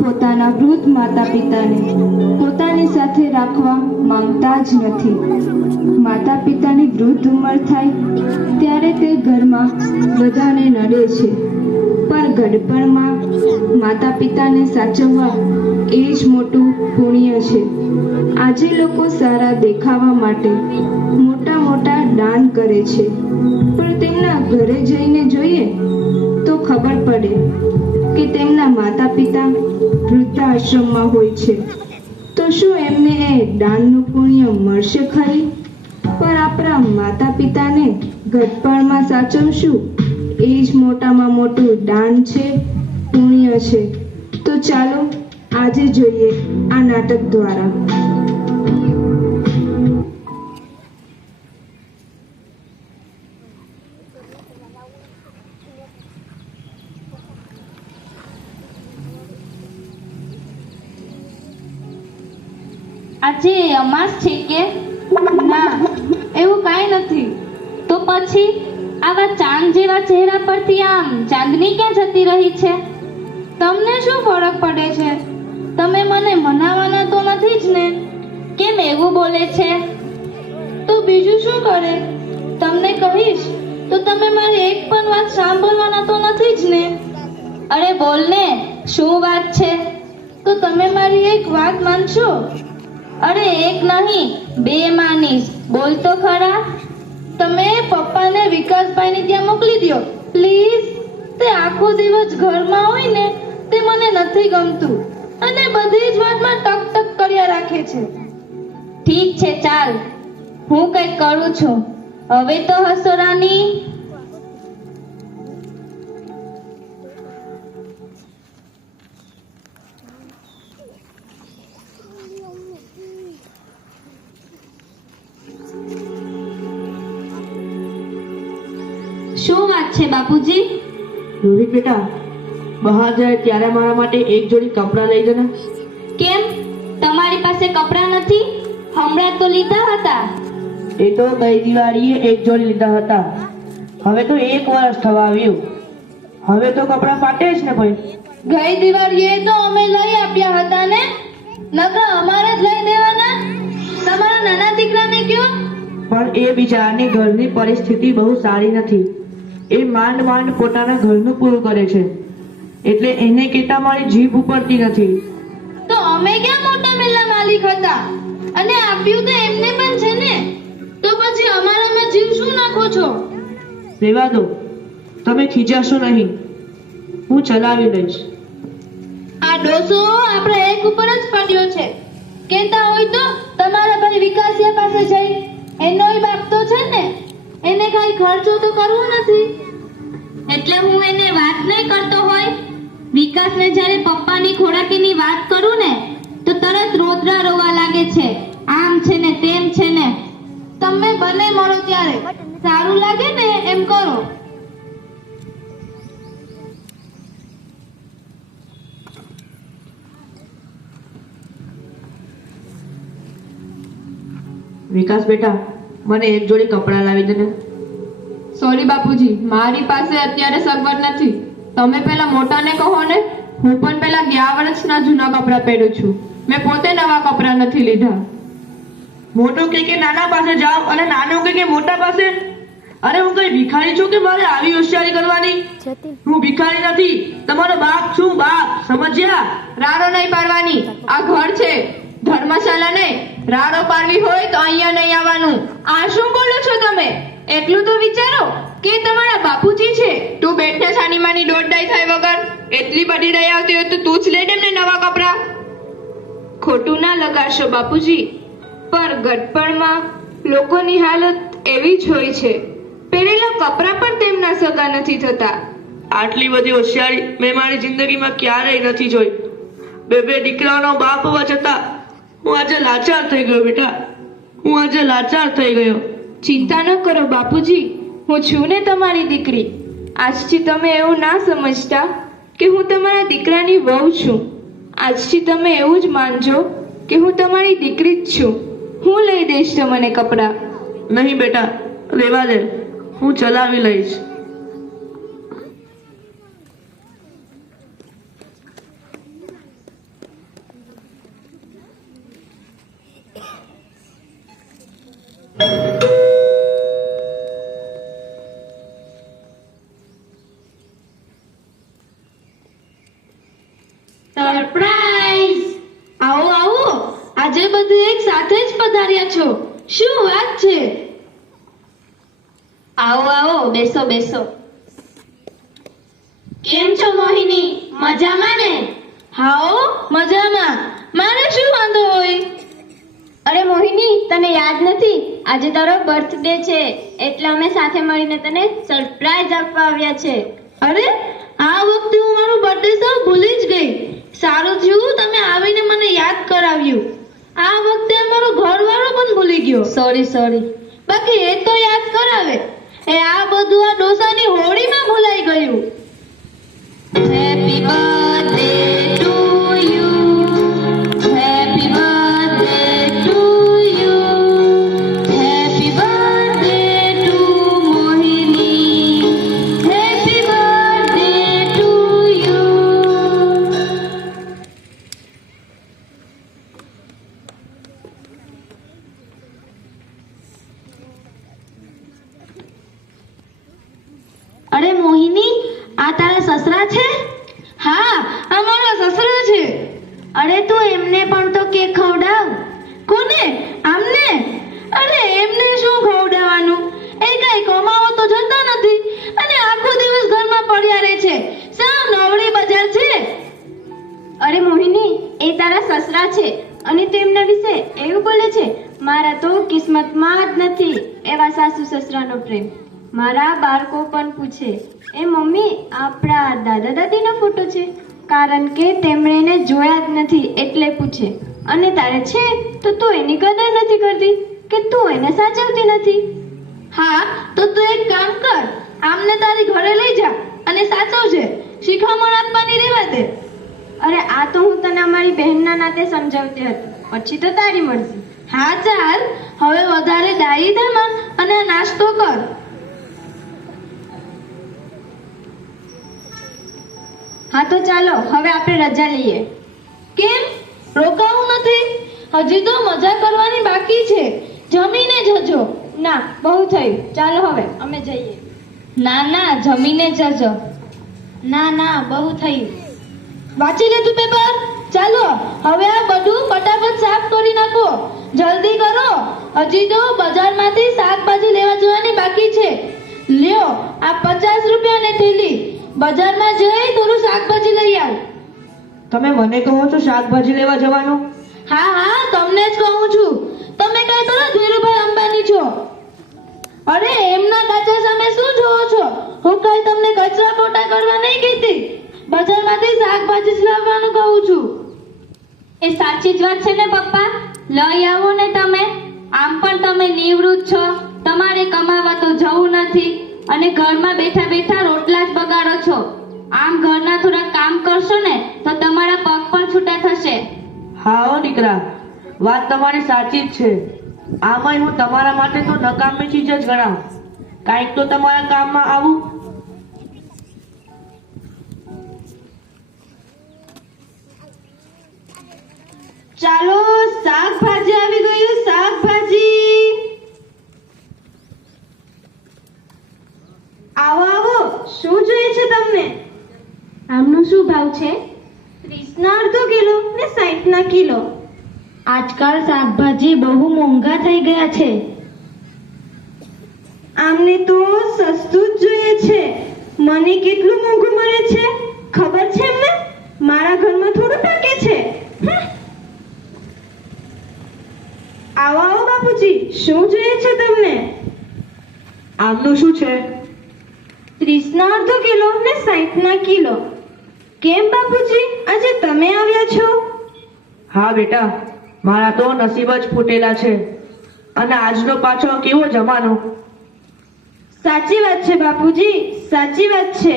પોતાના વૃદ્ધ માતા પિતાને પોતાની સાથે રાખવા માંગતા જ નથી। માતા પિતાની વૃદ્ધ ઉંમર થાય ત્યારે તે ઘરમાં બધાને નડે છે, પણ ગડપણમાં માતા પિતાને સાચવવા એ જ મોટું પુણ્ય છે। આજે લોકો સારા દેખાવા માટે મોટા મોટા દાન કરે છે, પણ તેમના ઘરે જઈને જોઈએ તો ખબર પડે કે તેમના માતા પિતા વૃદ્ધાશ્રમમાં હોય છે। તો શું એમને એ દાનનું પુણ્ય મળશે ખરી? પણ આપણા માતા પિતાને ઘટપણમાં સાચવશું એ જ મોટામાં મોટું દાન છે, પુણ્ય છે। તો ચાલો આજે જોઈએ આ નાટક દ્વારા। આજે અમાસ છે કે ના? એવું કાંઈ નથી। તો પછી આવા ચાંદ જેવા ચહેરા પરથી આમ ચાંદની ક્યાં જતી રહી છે? તમને શું ફરક પડે છે? તમે મને મનાવવાના તો નથી જ ને? કેમ એવું બોલે છે? તો બીજું શું કરે? તમને કહીશ તો તમે મારી એક પણ વાત સાંભળવાના તો નથી જ ને? અરે બોલ ને, શું વાત છે? તો તમે મારી એક વાત માનશો? અરે એક નહીં, બે માનીશ। બોલ તો ખરા। તમે પપ્પાને વિકાસભાઈને ત્યાં મોકલી દો પ્લીઝ। તે આખો દિવસ ઘરમાં હોય ને તે મને નથી ગમતું અને બધી જ વાતમાં ટક ટક કર્યા રાખે છે। ઠીક છે ચાલ, હું કંઈક કરું છું। હવે તો હસો રાની। શું વાત છે બાપુજી? રોહિત બેટા, બહાર જાય ત્યારે મારા માટે એક જોડી કપડાં લઈ જને। કેમ, તમારી પાસે કપડાં નથી? હમણાં તો લીધા હતા। એ તો ગઈ દિવાળીએ એક જોડી લીધા હતા, હવે તો 1 વર્ષ થવા આવ્યું, હવે તો કપડાં ફાટે જ ને કોઈ। ગઈ દિવાળીએ તો અમે લઈ આપ્યા હતા ને, નકર અમારે જ લઈ દેવાના। તમારા નાના દીકરાને કયો। પણ એ બિચારાની ઘરની પરિસ્થિતિ બહુ સારી નથી, એ માંડ માંડ પોતાના ઘરનું પૂરું કરે છે, એટલે એને કહેતા મારી જીભ ઉપડતી નથી। તો અમે ક્યાં મોટા મિલના માલિક હતા અને આપ્યું તો એમને પણ છે ને, તો પછી અમારામાં જીવ શું નાખો છો? રહેવા દો, તમે ખીજાશો નહીં, હું ચલાવી લઈશ। આ ડોસો આપણે એક ઉપર જ પડ્યો છે। કહેતા હોય તો તમારા ભાઈ વિકાસિયા પાસે જઈ, એનોય બાપ તો છે ને, એને કઈ ખર્ચો તો કરવો નથી। એટલે હું એને વાત નહીં કરતો હોય? વિકાસને જ્યારે પપ્પાની ખોરાકીની વાત કરું ને તો તરત રોદરા રોવા લાગે છે, આમ છે ને તેમ છે ને। તમે બને મળો ત્યારે સારું લાગે ને એમ કરો। વિકાસ બેટા, મને એક જોડી કપડાં લાવી દે ને। સોરી બાપુજી, મારી પાસે અત્યારે સગવડ નથી। તમે પેલા મોટાને કહો ને, હું પણ પેલા ગયા વર્ષના જૂના કપડાં પહેરું છું, મેં પોતે નવા કપડાં નથી લીધા। મોટો કે નાના પાસે જાઓ અને નાનો કે મોટા પાસે? અરે હું કઈ ભિખારી છું કે મારે આવી હોશિયારી કરવાની? હું ભિખારી નથી, તમારો બાપ છું, બાપ, સમજ્યા? રાડો નહીં પાડવાની, આ ઘર છે, ધર્મશાળા નહીં। રાડો પાડવી હોય તો અહીંયા નહીં આવવાનું। આ શું બોલો છો તમે? એટલું તો વિચારો કે તમારા બાપુજી છે। તું બેઠને સાની માની દોડડાઈ થાય વગર, એટલી બધી રહી આવતી હોય તો તું જ લઈ દે ને નવા કપડાં। ખોટું ના લગાડશો બાપુજી, પર ગટપણમાં લોકોની હાલત એવી જ હોય છે, પહેરેલા કપડાં પણ તેમના સગા નથી થતા। આટલી બધી હોશિયારી મેં મારી જિંદગીમાં ક્યારેય નથી જોઈ। બે દીકરાનો બાપ હોવા છતાં હું આજે લાચાર થઈ ગયો બેટા, હું આજે લાચાર થઈ ગયો। ચિંતા ન કરો બાપુજી, હું છું ને તમારી દીકરી। આજથી તમે એવું ના સમજતા કે હું તમારા દીકરાની વહુ છું। આજથી તમે એવું જ માનજો કે હું તમારી દીકરી જ છું। હું લઈ દઈશ તમને કપડાં। નહીં બેટા, રહેવા દે, હું ચલાવી લઈશ। સરપ્રાઈઝ! આવો આવો, આજે બધું એક સાથે જ પધાર્યા છો. શું વાત છે? આવો આવો, બેસો બેસો. કેમ છો મોહિની? મજામાં ને? હાઓ, મજામાં. મારે શું વાંધો હોય? અરે મોહિની, તને યાદ નથી? આજે તારો બર્થડે છે, એટલે અમે સાથે મળીને તને સરપ્રાઈઝ આપવા આવ્યા છે. અરે, આ વખતે હું મારું બર્થડે સાવ ભૂલી જ ગઈ. સારું થયું તમે આવીને મને યાદ કરાવ્યું. આ વખતે અમારો ઘરવાળો પણ ભૂલી ગયો. સોરી. બાકી એ તો યાદ કરાવે. આ બધું આ ડોસાની હોળીમાં ભૂલાઈ ગયું. Happy birthday to you. Happy birthday to you. Happy birthday to Mohini. Happy birthday to you. અરે મોહિની, આ તારા સસરા છે? હા, આ મારા સસરા છે. અરે તું એમને પણ તો કેક ખવડાવ. કોને? આમને? અરે એમને શું ખવડાવવાનું? એ કઈ કમાવો તો જતા નથી અને આખો દિવસ ઘરમાં પડ્યા રહે છે. સાવ નવરી બજાર છે. અરે મોહિની, એ તારા સસરા છે અને તું એમના વિશે એવું બોલે છે? મારા તો કિસ્મતમાં જ નથી એવા સાસુ સસરાનો પ્રેમ. મારા બાળકો પણ પૂછે, એ મમ્મી, આપણા દાદા દાદીનો ફોટો છે? કારણ કે તેમણે એને જોયા જ નથી એટલે પૂછે. અને તારે છે તો તું એની કદર નથી કરતી કે તું એને સાચવતી નથી. હા, તો તું એક કામ કર, આમને તારી ઘરે લઈ જા અને સાચવજે. શિખામણ આપવાની રહેવા દે. અરે આ તો હું તને અમારી બહેનના નાતે સમજાવતી હતી, પછી તો તારી મરજી. હા ચાલ, હવે વધારે ડાઈ થામાં અને નાસ્તો કર. હા તો ચાલો હવે આપણે રજા લઈએ. કેમ રોકાવું નથી? હજી તો મજા કરવાની બાકી છે. જમીને જજો. ના, બહુ થયું, ચાલો હવે અમે જઈએ. ના, જમીને જજો. ના, બહુ થયું. વાંચી લે તું પેપર. ચાલો હવે આ બધું ફટાફટ સાફ કરી નાખો. જલ્દી કરો, હજી તો બજારમાંથી શાકભાજી લેવા જવાની બાકી છે. લ્યો આ 50 રૂપિયાની થેલી. બજારમાં જઈ થોડું શાકભાજી લઈ આવ. તમે મને કહો છો શાકભાજી લેવા જવાનું? હા, તમને જ કહું છું. તમે કઈ તો ધીરુભાઈ અંબાણી છો. અરે એમના કાચા સામે શું જોવો છો? હું કઈ તમને કચરા પોતા કરવા નહીં કહેતી. બજારમાંથી શાકભાજી જ લાવવાનું કહું છું. એ સાચી જ વાત છે ને પપ્પા? લઈ આવો ને તમે. આમ પણ તમે નિવૃત્ત છો, તમારે કમાવા તો જવું નથી અને ઘરમાં બેઠા બેઠા રોટલા જ બગાડો છો. આમ ઘરના થોડા કામ કરશો ને તો તમારા પગ પણ છૂટા થશે. હા હો દીકરા, વાત તમારી સાચી જ છે. આમાંય હું તમારા માટે તો નકામી ચીજ જ ગણાવ. કાંઈક તો તમારા કામમાં આવું. ચાલો, શાકભાજી આવી ગયું. શાકભાજી આવો. શું જોઈએ છે તમને? આમનો શું ભાવ છે? 30 ના અડધો કિલો ને 60 ના કિલો. આજકાલ શાકભાજી બહુ મોંઘા થઈ ગયા છે. આમને તો સસ્તું જ જોઈએ છે. મને કેટલું મોંઘું મળે છે ખબર છે એમને? મારા ઘરમાં થોડું પાકે છે. આવો બાપુજી, શું જોઈએ છે તમને? આમનું શું છે? 30 ના અડધો કિલો ને 60 ના કિલો. કેમ બાપુજી, આજે તમે આવ્યા છો? હા બેટા, મારા તો નસીબ જ ફૂટેલા છે. અને આજનો પાછો કેવો જમાનો. સાચી વાત છે બાપુજી, સાચી વાત છે.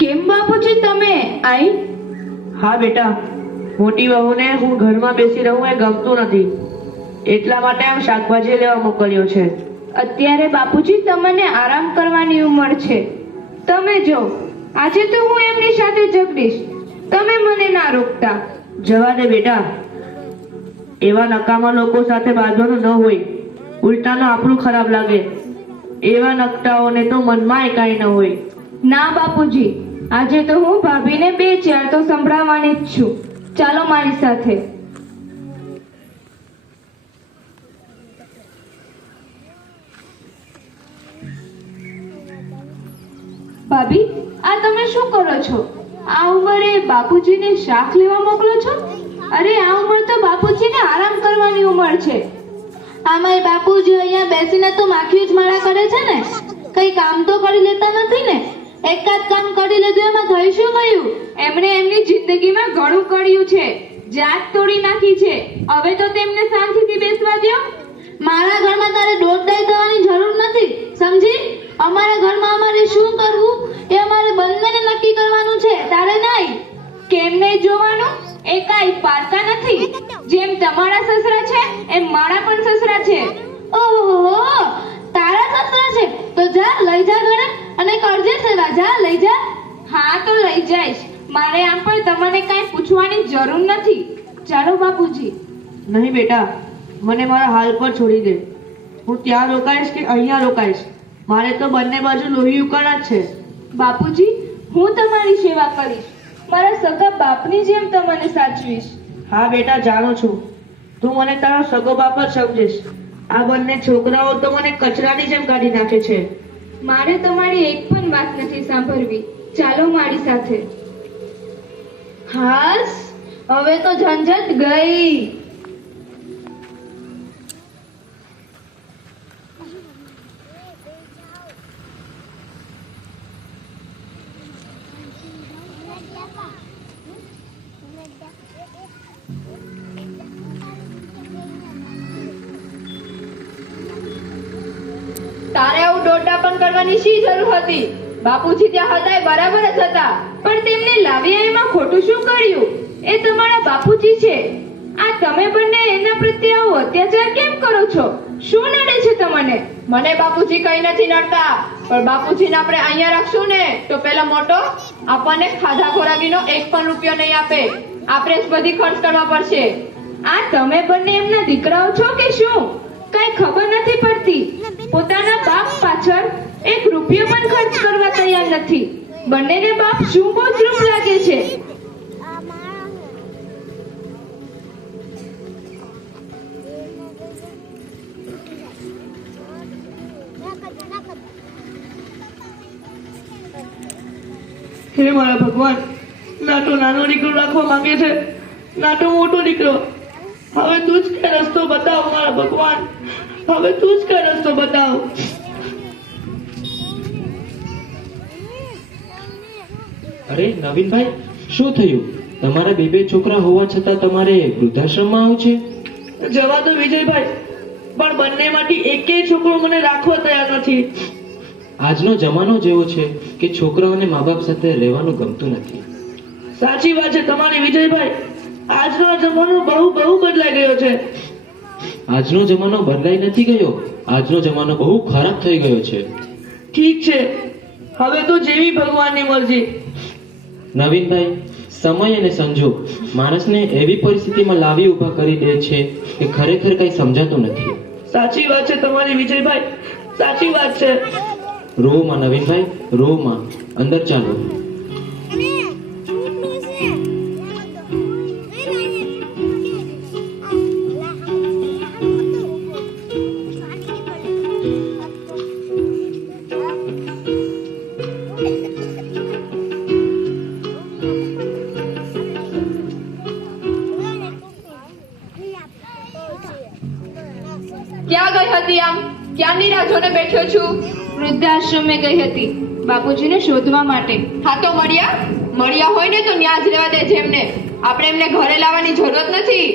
કેમ બાપુજી તમે આઈ? હા બેટા, મોટી વહુને હું ઘરમાં બેસી રહું એ ગમતું નથી, એટલા માટે આમ શાકભાજી લેવા મોકલ્યો છે. અત્યારે બાપુજી તમને આરામ કરવાની ઉંમર છે. તમે જો, આજે તો હું એમની સાથે ઝઘડીશ. તમે મને ના રોકતા. જવા દે બેટા, એવા નકામા લોકો સાથે બાંધવાનું ન હોય, ઉલટાનું આપણું ખરાબ લાગે. એવા નકટાઓને તો મનમાં કાંઈ ન હોય. ના બાપુજી, આજે તો હું ભાભીને 2 ચાર તો સંભળાવવાની જ છું. ચાલો મારી સાથે. ભાભી, આ તમે શું કરો છો? આ ઉંમરે બાપુજીને શાક લેવા મોકલો છો? અરે આ ઉંમર તો બાપુજીને આરામ કરવાની ઉંમર છે. આમાંય બાપુજી અહીંયા બેસીને તો માખી જ માળા કરે છે ને. કઈ કામ તો કરી લેતા નથી ને. એકાદ કામ કરી લીધું એમાં થઈ શું ગયું? એમણે એમની જિંદગીમાં ઘણું કર્યું છે, જાત તોડી નાખી છે. હવે તો તેમને શાંતિથી બેસવા દો. મારા ઘરમાં તારે દોડદાઈ થવાની જરૂર નથી, સમજી? અમારા ઘરમાં અમારે શું કરવું એ અમારે બંનેને નક્કી કરવાનું છે, તારે નહીં. કેમ નહીં જોવાનું? એ કાંઈ પારકા નથી. જેમ તમારા સસરા છે એમ મારા પણ સસરા છે. ઓહો, તારા સસરા છે તો જા લઈ જા ઘરે અને કરજે સેવા. જા લઈ જા. હા તો લઈ જઈશ. મારે આમ પણ તમને કાંઈ પૂછવાની જરૂર નથી. ચાલો બાપુજી. નહીં બેટા, મને મારા હાલ પર છોડી દે. હું ત્યાં રોકાઈશ કે અહીંયા રોકાઈશ, મારે તો બંને બાજુ લોહી ઉકાળા જ છે. બાપુજી, હું તમારી સેવા કરીશ. મારા સગા બાપની જેમ તમને સાચવીશ. હા બેટા, જાણું છું તું મને તારો સગો બાપ જ સમજીશ. આ બંને છોકરાઓ તો મને કચરાની જેમ કાઢી નાખે છે. મારે તમારી એક પણ વાત નથી સાંભળવી. ચાલો મારી સાથે. હાસ, હવે તો ઝંઝટ ગઈ. તારે આવું દોડડા પણ કરવાની શી જરૂર હતી? બાપુજી ત્યાં હતા એ બરાબર જ હતા, પણ તેમને લાવ્યા એમાં ખોટું શું કર્યું? એ તમારા બાપુજી છે. આ તમે બંને એના પ્રત્યે આવો અત્યાચાર કેમ કરો છો? શું નડે છે તમને? મને બાપુજી કઈ નથી નડતા, પણ બાપુજીને આપણે અહીંયા રાખશું ને તો પેલો મોટો આપણને ખાધા ખોરાકીનો 1 પણ રૂપિયો નહીં આપે. આપણે જ બધી ખર્ચ કરવા પડશે. આ તમે બંને એમના દીકરાઓ છો કે શું? કઈ ખબર નથી પડતી. પોતાના બાપ પાછળ 1 રૂપિયો પણ ખર્ચ કરવા તૈયાર નથી. બંનેને બાપ શું બોજરૂપ લાગે છે. હે મારા ભગવાન, ના તો નાનો દીકરો રાખવા માંગે છે, ના તો મોટો દીકરો. હવે તું જ કઈ રસ્તો બતાવ મારા ભગવાન. હવે તું જ કઈ રસ્તો બતાવ. અરે નવીનભાઈ, શું થયું? તમારા 2 છોકરા હોવા છતાં તમારે વૃદ્ધાશ્રમમાં આવું છે? જવા દો વિજયભાઈ, પણ બંનેમાંથી એકેય છોકરો મને રાખવા તૈયાર નથી. આજનો જમાનો જેવો છે કે છોકરાઓને મા બાપ સાથે રહેવાનું ગમતું નથી. સાચી વાત છે તમારી વિજયભાઈ. આજનો જમાનો બહુ બદલાઈ ગયો છે. આજનો જમાનો બદલાઈ નથી ગયો, આજનો જમાનો બહુ ખરાબ થઈ ગયો છે. ઠીક છે, હવે તો જેવી ભગવાનની મરજી. નવીનભાઈ, સમય અને સંજોગ માણસને એવી પરિસ્થિતિમાં લાવી ઊભા કરી દે છે કે ખરેખર કઈ સમજાતું નથી. સાચી વાત છે તમારી વિજયભાઈ, સાચી વાત છે. રો માં નવીનભાઈ, રો માં. અંદર ચાલો. ક્યાં ગઈ હતી આમ? ક્યાંની રાહ જોઈને બેઠો છું? વૃદ્ધાશ્રમે ગઈ હતી બાપુજીને શોધવા માટે. હા તો મળ્યા હોય ને તો ન્યા જ રહેવા દે જેમને. આપણે એમને ઘરે લાવવાની જરૂરત નથી.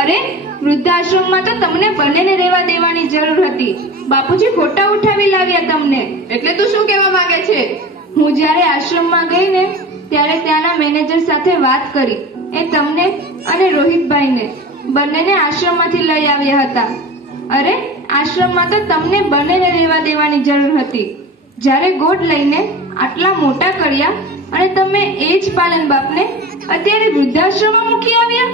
અરે વૃદ્ધાશ્રમમાં તો તમને બંનેને રહેવા દેવાની જરૂર હતી. બાપુજી ખોટા ઉઠાવી લાવ્યા તમને. એટલે તું શું કહેવા માંગે છે? હું જ્યારે આશ્રમમાં ગઈ ને ત્યારે ત્યાંના મેનેજર સાથે વાત કરી. એ તમને અને રોહિતભાઈને બંનેને આશ્રમમાંથી લઈ આવ્યા હતા. અરે આશ્રમમાં તો તમને બંનેને રહેવા દેવાની જરૂર હતી. જ્યારે ગોદ લઈને આટલા મોટા કર્યા અને તમે એ જ પાલન બાપને અત્યારે વૃદ્ધાશ્રમમાં મૂકી આવ્યા.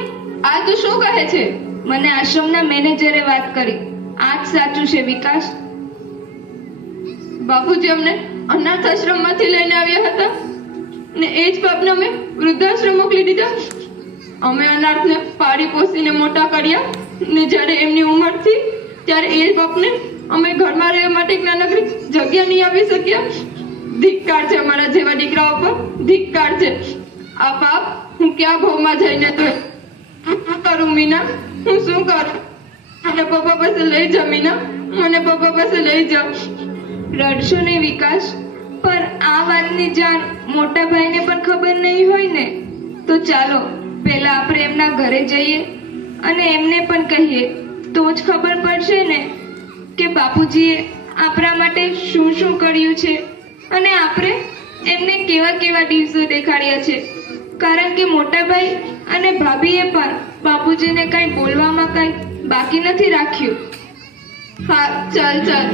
આ તું શું કહે છે? મને આશ્રમના મેનેજરે વાત કરી. આ જ સાચું છે વિકાસ. બાપુજી અમને અનાથ આશ્રમમાંથી લઈને આવ્યા હતા ને એ જ બાપને અમે વૃદ્ધાશ્રમ મોકલી દીધા. અમે અનાથને પાળી પોસીને મોટા કર્યા ને જ્યારે એમની ઉંમર થઈ ત્યારે એ જ બાપને અમે ઘરમાં રહેવા માટે એક નાનકડી જગ્યા નહીં આપી શક્યા. ધિક્કાર છે અમારા જેવા દીકરાઓ પર, ધિક્કાર છે. આ બાપ હું ક્યાં ભાવમાં જઈને તો શું કરું મીના, હું શું કરું? મને પપ્પા પાસે લઈ જા મીના, મને પપ્પા પાસે લઈ જા. રડશો નહીં વિકાસ, પણ આ વાતની જાણ મોટા ભાઈને પણ ખબર નહીં હોય ને. તો ચાલો પહેલા આપણે એમના ઘરે જઈએ અને એમને પણ કહીએ, તો જ ખબર પડશે ને કે બાપુજીએ આપણા માટે શું શું કર્યું છે અને આપણે એમને કેવા કેવા દિવસો દેખાડ્યા છે. કારણ કે મોટા ભાઈ અને ભાભીએ પણ બાપુજીને કાંઈ બોલવામાં કાંઈ બાકી નથી રાખ્યું. હા ચાલ ચાલ.